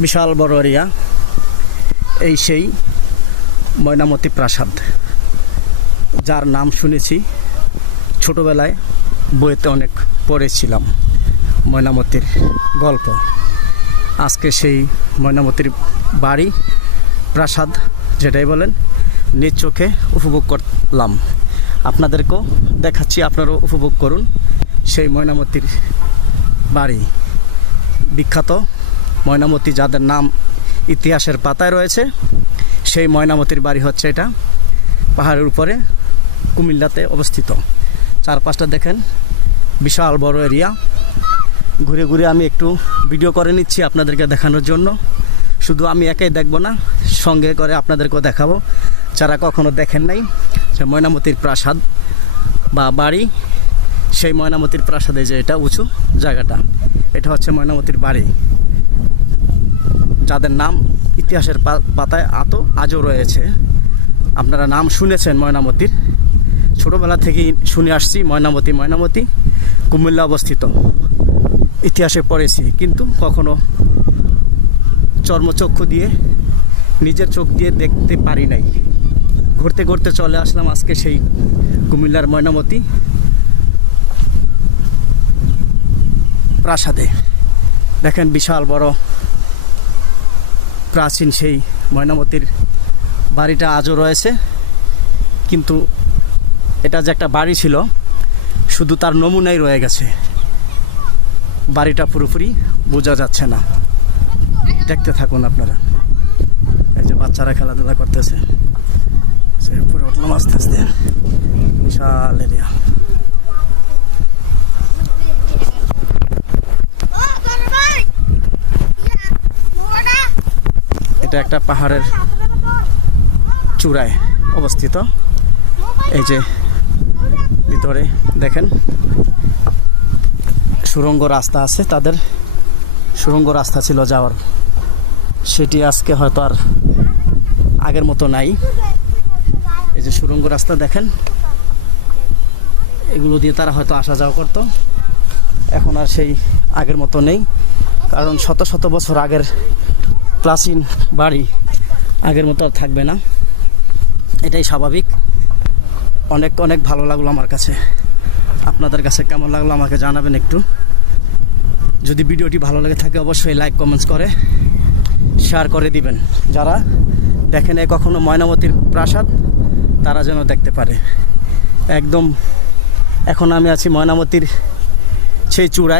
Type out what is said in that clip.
বিশাল বড় এরিয়া। এই সেই ময়নামতি প্রাসাদ, যার নাম শুনেছি ছোটবেলায়, বইতে অনেক পড়েছিলাম ময়নামতির গল্প। আজকে সেই ময়নামতির বাড়ি, প্রাসাদ যেটাই বলেন, নিজ চোখে উপভোগ করলাম। আপনাদেরকেও দেখাচ্ছি, আপনারাও উপভোগ করুন সেই ময়নামতির বাড়ি। বিখ্যাত ময়নামতি, যাদের নাম ইতিহাসের পাতায় রয়েছে, সেই ময়নামতির বাড়ি হচ্ছে এটা। পাহাড়ের উপরে কুমিল্লাতে অবস্থিত। চারপাশটা দেখেন, বিশাল বড় এরিয়া। ঘুরে ঘুরে আমি একটু ভিডিও করে নিচ্ছি আপনাদেরকে দেখানোর জন্য। শুধু আমি একাই দেখব না, সঙ্গে করে আপনাদেরকেও দেখাবো, যারা কখনো দেখেন নাই যে ময়নামতির প্রাসাদ বা বাড়ি। সেই ময়নামতির প্রাসাদে যে এটা উঁচু জায়গাটা, এটা হচ্ছে ময়নামতির বাড়ি, যাদের নাম ইতিহাসের পাতায় আজও রয়েছে। আপনারা নাম শুনেছেন ময়নামতির, ছোটোবেলা থেকেই শুনে আসছি ময়নামতি কুমিল্লা অবস্থিত। ইতিহাসে পড়েছি, কিন্তু কখনো চর্মচক্ষু দিয়ে, নিজের চোখ দিয়ে দেখতে পারি নাই। ঘুরতে ঘুরতে চলে আসলাম আজকে সেই কুমিল্লার ময়নামতি প্রাসাদে। দেখেন, বিশাল বড় প্রাচীন সেই ময়নামতির বাড়িটা আজও রয়েছে। কিন্তু এটা যে একটা বাড়ি ছিল, শুধু তার নমুনাই রয়ে গেছে, বাড়িটা পুরোপুরি বোঝা যাচ্ছে না। দেখতে থাকুন আপনারা। এই যে বাচ্চারা খেলাধুলা করতেছে, উপরে উঠলাম আস্তে আস্তে। বিশাল এরিয়া। এটা একটা পাহাড়ের চূড়ায় অবস্থিত। এই যে ভিতরে দেখেন সুড়ঙ্গ রাস্তা আছে, তাদের সুড়ঙ্গ রাস্তা ছিল যাওয়ার, সেটি আজকে হয়তো আর আগের মতো নাই। এই যে সুড়ঙ্গ রাস্তা দেখেন, এগুলো দিয়ে তারা হয়তো আসা যাওয়া করতো, এখন আর সেই আগের মতো নেই। কারণ শত শত বছর আগের প্রাচীন বাড়ি আগের মতো আর থাকবে না, এটাই স্বাভাবিক। অনেক অনেক ভালো লাগলো আমার কাছে। আপনাদের কাছে কেমন লাগলো আমাকে জানাবেন একটু। যদি ভিডিওটি ভালো লেগে থাকে অবশ্যই লাইক কমেন্টস করে শেয়ার করে দিবেন। যারা দেখেন কখনো ময়নামতির প্রাসাদ, তারা যেন দেখতে পারে। একদম এখন আমি আছি ময়নামতির সেই চূড়ায়।